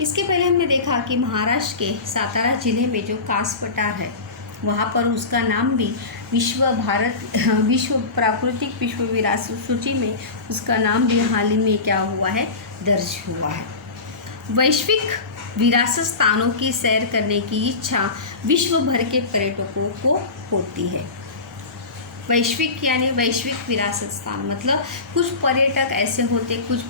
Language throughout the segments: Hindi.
इसके पहले हमने देखा कि महाराष्ट्र के सातारा जिले में जो कास पठार है वहाँ पर उसका नाम भी विश्व प्राकृतिक विश्व विरासत सूची में उसका नाम भी हाल ही में क्या हुआ है, दर्ज हुआ है। वैश्विक विरासत स्थानों की सैर करने की इच्छा विश्व भर के पर्यटकों को होती है। वैश्विक यानी वैश्विक विरासत स्थान मतलब कुछ पर्यटक ऐसे होते, कुछ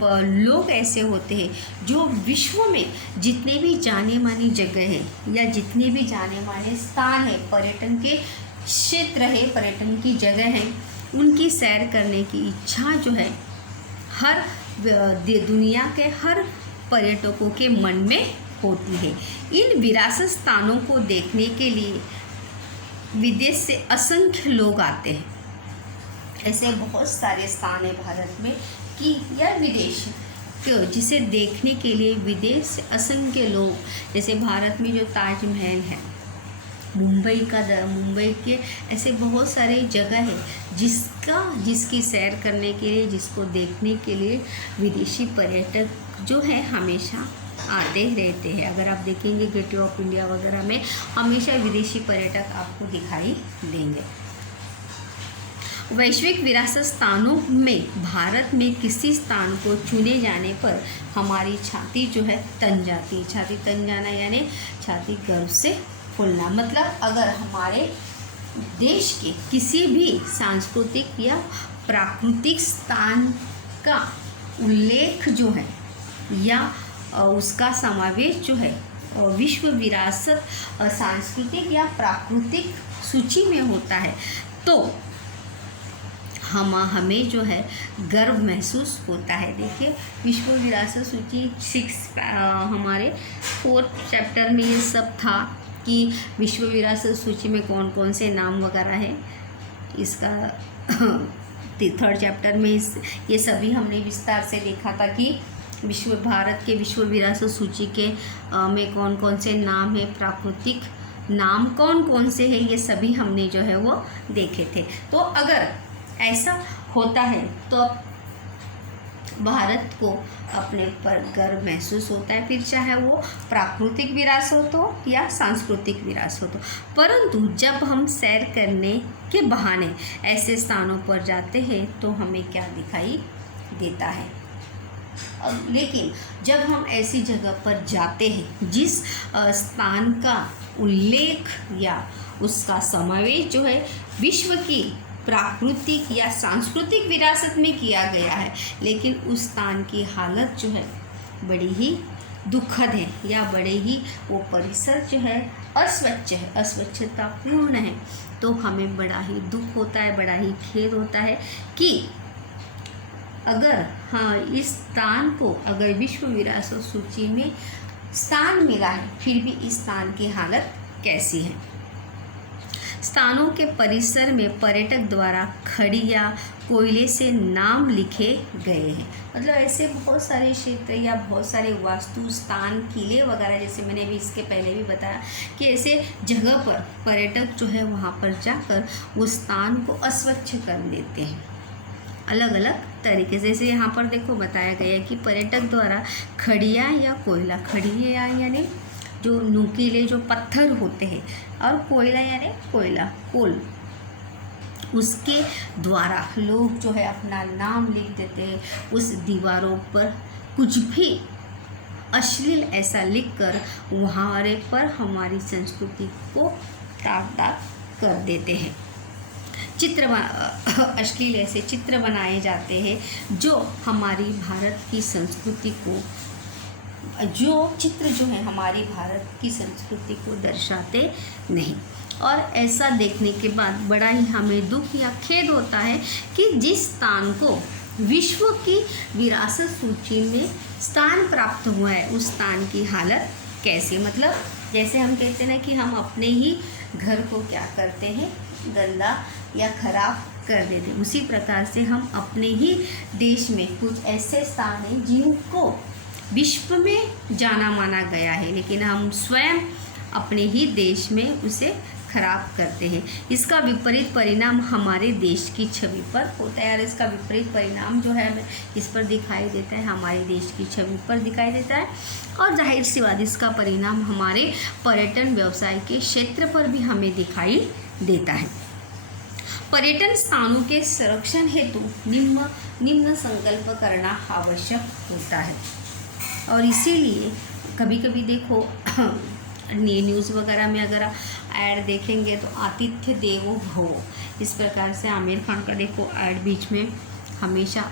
लोग ऐसे होते हैं जो विश्व में जितने भी जाने मानी जगह है या जितने भी जाने माने स्थान है, पर्यटन के क्षेत्र है, पर्यटन की जगह है, उनकी सैर करने की इच्छा जो है हर दुनिया के हर पर्यटकों के मन में होती है। इन विरासत स्थानों को देखने के लिए विदेश से असंख्य लोग आते हैं। ऐसे बहुत सारे स्थान है भारत में कि या विदेश क्यों जिसे देखने के लिए विदेश से असंख्य लोग, जैसे भारत में जो ताजमहल है, मुंबई के ऐसे बहुत सारे जगह है जिसकी सैर करने के लिए, जिसको देखने के लिए विदेशी पर्यटक जो है हमेशा आते रहते हैं। अगर आप देखेंगे गेटवे ऑफ इंडिया वगैरह में हमेशा विदेशी पर्यटक आपको दिखाई देंगे। वैश्विक विरासत स्थानों में भारत में किसी स्थान को चुने जाने पर हमारी छाती जो है तन जाती है। छाती तन जाना यानी छाती गर्व से फूलना। मतलब अगर हमारे देश के किसी भी सांस्कृतिक या प्राकृतिक स्थान का उल्लेख जो है या उसका समावेश जो है विश्व विरासत सांस्कृतिक या प्राकृतिक सूची में होता है तो हमें जो है गर्व महसूस होता है। देखिए विश्व विरासत सूची 6 हमारे 4th चैप्टर में ये सब था कि विश्व विरासत सूची में कौन कौन से नाम वगैरह है। इसका 3rd चैप्टर में ये सभी हमने विस्तार से देखा था कि भारत के विश्व विरासत सूची के में कौन कौन से नाम है, प्राकृतिक नाम कौन कौन से हैं, ये सभी हमने जो है वो देखे थे। तो अगर ऐसा होता है तो भारत को अपने पर गर्व महसूस होता है, फिर चाहे वो प्राकृतिक विरासत हो या सांस्कृतिक विरासत हो। परंतु जब हम सैर करने के बहाने ऐसे स्थानों पर जाते हैं तो हमें क्या दिखाई देता है। लेकिन जब हम ऐसी जगह पर जाते हैं जिस स्थान का उल्लेख या उसका समावेश जो है विश्व की प्राकृतिक या सांस्कृतिक विरासत में किया गया है, लेकिन उस स्थान की हालत जो है बड़ी ही दुखद है या बड़े ही वो परिसर जो है अस्वच्छ है, अस्वच्छतापूर्ण है, तो हमें बड़ा ही दुख होता है, बड़ा ही खेद होता है कि अगर इस स्थान को अगर विश्व विरासत सूची में स्थान मिला है फिर भी इस स्थान की हालत कैसी है। स्थानों के परिसर में पर्यटक द्वारा खड़ी या कोयले से नाम लिखे गए हैं। मतलब ऐसे बहुत सारे क्षेत्र या बहुत सारे वास्तु स्थान, किले वगैरह, जैसे मैंने भी इसके पहले भी बताया कि ऐसे जगह पर पर्यटक जो है वहाँ पर जाकर उस स्थान को अस्वच्छ कर देते हैं अलग अलग तरीके से। जैसे यहाँ पर देखो बताया गया है कि पर्यटक द्वारा खड़िया या कोयला, खड़िया यानी जो नुकीले जो पत्थर होते हैं और कोयला यानी कोल, उसके द्वारा लोग जो है अपना नाम लिख देते हैं उस दीवारों पर। कुछ भी अश्लील ऐसा लिखकर वहाँ पर हमारी संस्कृति को ताक कर देते हैं। अश्लील ऐसे चित्र बनाए जाते हैं जो हमारी भारत की संस्कृति को, जो चित्र जो है हमारी भारत की संस्कृति को दर्शाते नहीं। और ऐसा देखने के बाद बड़ा ही हमें दुख या खेद होता है कि जिस स्थान को विश्व की विरासत सूची में स्थान प्राप्त हुआ है उस स्थान की हालत कैसी। मतलब जैसे हम कहते हैं ना कि हम अपने ही घर को क्या करते हैं, गंदा या खराब कर देते, उसी प्रकार से हम अपने ही देश में कुछ ऐसे स्थान हैं जिनको विश्व में जाना माना गया है, लेकिन हम स्वयं अपने ही देश में उसे खराब करते हैं। इसका विपरीत परिणाम हमारे देश की छवि पर होता है। और इसका विपरीत परिणाम जो है हमें इस पर दिखाई देता है, हमारे देश की छवि पर दिखाई देता है। और जाहिर सी बात इसका परिणाम हमारे पर्यटन व्यवसाय के क्षेत्र पर भी हमें दिखाई देता है। पर्यटन स्थानों के संरक्षण हेतु निम्न संकल्प करना आवश्यक होता है। और इसीलिए कभी कभी देखो न्यूज़ वगैरह में अगर ऐड देखेंगे तो आतिथ्य देवो भव, इस प्रकार से आमिर खान का देखो ऐड बीच में हमेशा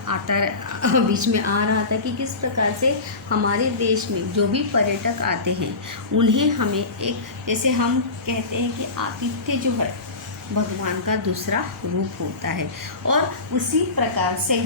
बीच में आ रहा था कि किस प्रकार से हमारे देश में जो भी पर्यटक आते हैं उन्हें हमें एक, जैसे हम कहते हैं कि आतिथ्य जो है भगवान का दूसरा रूप होता है, और उसी प्रकार से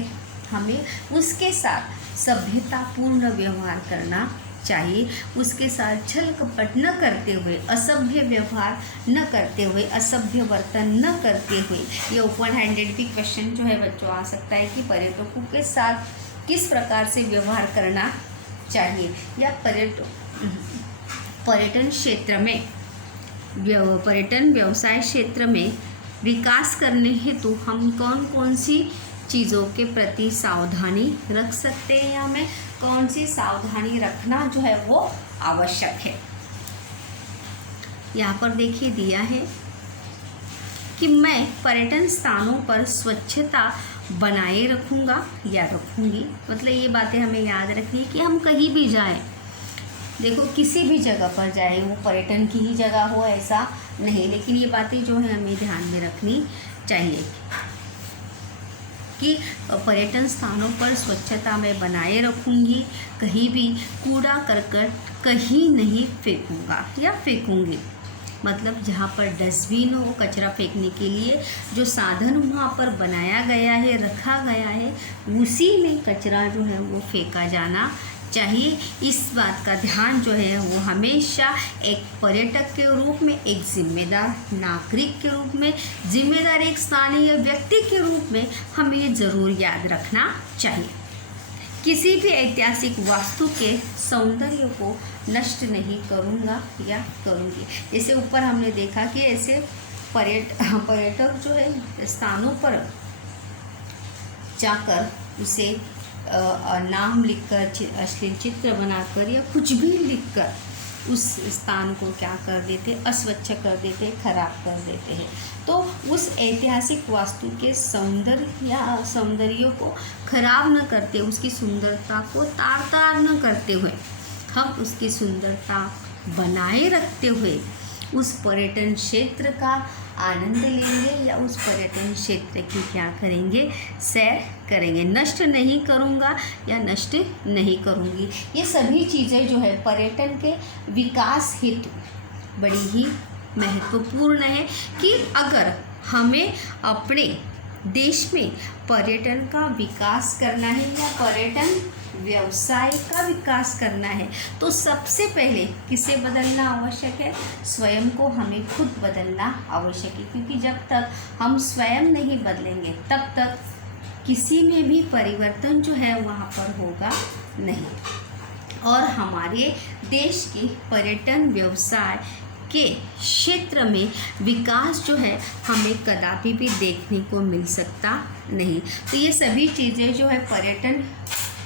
हमें उसके साथ सभ्यतापूर्ण व्यवहार करना चाहिए। उसके साथ छल कपट न करते हुए, असभ्य व्यवहार न करते हुए, असभ्य वर्तन न करते हुए। ये ओपन हैंडेड भी क्वेश्चन जो है बच्चों आ सकता है कि पर्यटकों के साथ किस प्रकार से व्यवहार करना चाहिए, या पर्यटन क्षेत्र में पर्यटन व्यवसाय क्षेत्र में विकास करने हेतु हम कौन कौन सी चीज़ों के प्रति सावधानी रख सकते हैं, या हमें कौन सी सावधानी रखना जो है वो आवश्यक है। यहाँ पर देखिए दिया है कि मैं पर्यटन स्थानों पर स्वच्छता बनाए रखूँगा या रखूँगी। मतलब ये बातें हमें याद रखनी है कि हम कहीं भी जाएं, देखो किसी भी जगह पर जाए, वो पर्यटन की ही जगह हो ऐसा नहीं, लेकिन ये बातें जो है हमें ध्यान में रखनी चाहिए कि पर्यटन स्थानों पर स्वच्छता मैं बनाए रखूँगी, कहीं भी कूड़ा करकट कहीं नहीं फेंकूँगा या फेंकूँगी। मतलब जहाँ पर डस्टबिन हो, कचरा फेंकने के लिए जो साधन वहाँ पर बनाया गया है, रखा गया है, उसी में कचरा जो है वो फेंका जाना चाहिए। इस बात का ध्यान जो है वो हमेशा एक पर्यटक के रूप में, एक जिम्मेदार नागरिक के रूप में, जिम्मेदार एक स्थानीय व्यक्ति के रूप में हमें ये ज़रूर याद रखना चाहिए। किसी भी ऐतिहासिक वास्तु के सौंदर्य को नष्ट नहीं करूँगा या करूँगी। जैसे ऊपर हमने देखा कि ऐसे पर्यटक जो है स्थानों पर जाकर उसे नाम लिखकर, अश्लील चित्र बनाकर या कुछ भी लिखकर उस स्थान को क्या कर देते, अस्वच्छ कर देते, खराब कर देते हैं। तो उस ऐतिहासिक वास्तु के सौंदर्य को खराब न करते, उसकी सुंदरता को तार न करते हुए, हम उसकी सुंदरता बनाए रखते हुए उस पर्यटन क्षेत्र का आनंद लेंगे, या उस पर्यटन क्षेत्र की क्या करेंगे, सैर करेंगे। नष्ट नहीं करूँगा या नष्ट नहीं करूँगी, ये सभी चीज़ें जो है पर्यटन के विकास हेतु बड़ी ही महत्वपूर्ण है कि अगर हमें अपने देश में पर्यटन का विकास करना है या पर्यटन व्यवसाय का विकास करना है, तो सबसे पहले किसे बदलना आवश्यक है, स्वयं को हमें खुद बदलना आवश्यक है। क्योंकि जब तक हम स्वयं नहीं बदलेंगे तब तक किसी में भी परिवर्तन जो है वहाँ पर होगा नहीं। और हमारे देश के पर्यटन व्यवसाय के क्षेत्र में विकास जो है हमें कदापि भी देखने को मिल सकता नहीं। तो ये सभी चीज़ें जो है पर्यटन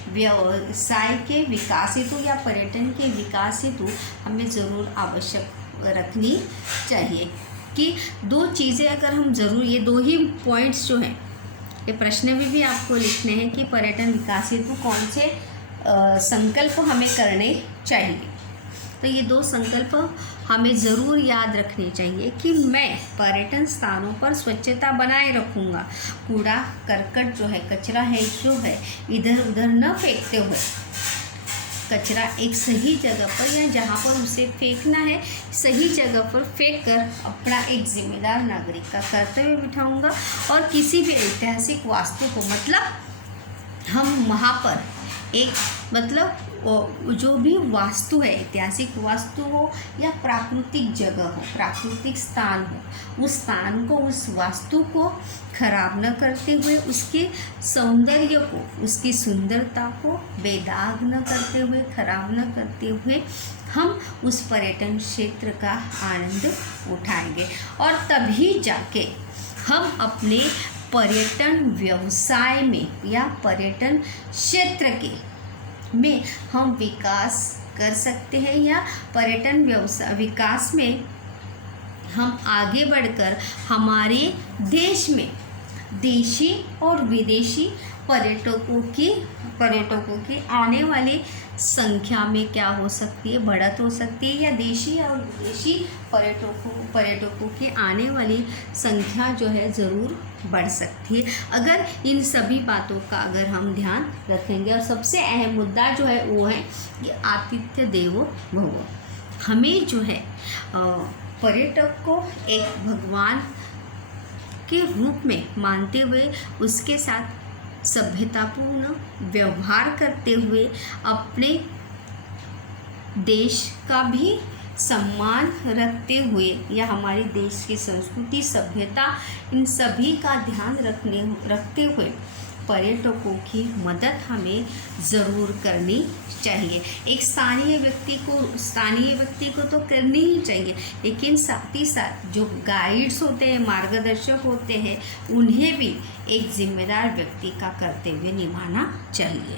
व्यवसाय के विकास हेतु या पर्यटन के विकास हेतु हमें ज़रूर आवश्यक रखनी चाहिए कि दो चीज़ें अगर हम ज़रूर, ये दो ही पॉइंट्स जो हैं ये प्रश्न में भी आपको लिखने हैं कि पर्यटन विकास हेतु कौन से संकल्प हमें करने चाहिए। तो ये दो संकल्प हमें ज़रूर याद रखने चाहिए कि मैं पर्यटन स्थानों पर स्वच्छता बनाए रखूँगा, कूड़ा करकट जो है, कचरा है जो है इधर उधर न फेंकते हुए, कचरा एक सही जगह पर या जहाँ पर उसे फेंकना है सही जगह पर फेंक कर अपना एक जिम्मेदार नागरिक का कर्तव्य बिठाऊँगा। और किसी भी ऐतिहासिक वास्तु को, मतलब हम वहाँ पर एक, मतलब जो भी वास्तु है, ऐतिहासिक वास्तु हो या प्राकृतिक जगह हो, प्राकृतिक स्थान हो, उस स्थान को, उस वास्तु को खराब न करते हुए, उसके सौंदर्य को, उसकी सुंदरता को बेदाग न करते हुए, खराब न करते हुए हम उस पर्यटन क्षेत्र का आनंद उठाएंगे। और तभी जाके हम अपने पर्यटन व्यवसाय में या पर्यटन क्षेत्र के में हम विकास कर सकते हैं, या पर्यटन व्यवसाय विकास में हम आगे बढ़कर हमारे देश में देशी और विदेशी पर्यटकों की आने वाली संख्या में क्या हो सकती है, बढ़त हो सकती है, या देशी और विदेशी पर्यटकों की आने वाली संख्या जो है ज़रूर बढ़ सकती है, अगर इन सभी बातों का अगर हम ध्यान रखेंगे। और सबसे अहम मुद्दा जो है वो है कि आतिथ्य देवो भव। हमें जो है पर्यटक को एक भगवान के रूप में मानते हुए उसके साथ सभ्यतापूर्ण व्यवहार करते हुए अपने देश का भी सम्मान रखते हुए, या हमारे देश की संस्कृति, सभ्यता, इन सभी का ध्यान रखते हुए पर्यटकों की मदद हमें ज़रूर करनी चाहिए। एक स्थानीय व्यक्ति को तो करनी ही चाहिए, लेकिन साथ ही साथ जो गाइड्स होते हैं, मार्गदर्शक होते हैं, उन्हें भी एक जिम्मेदार व्यक्ति का कर्तव्य निभाना चाहिए।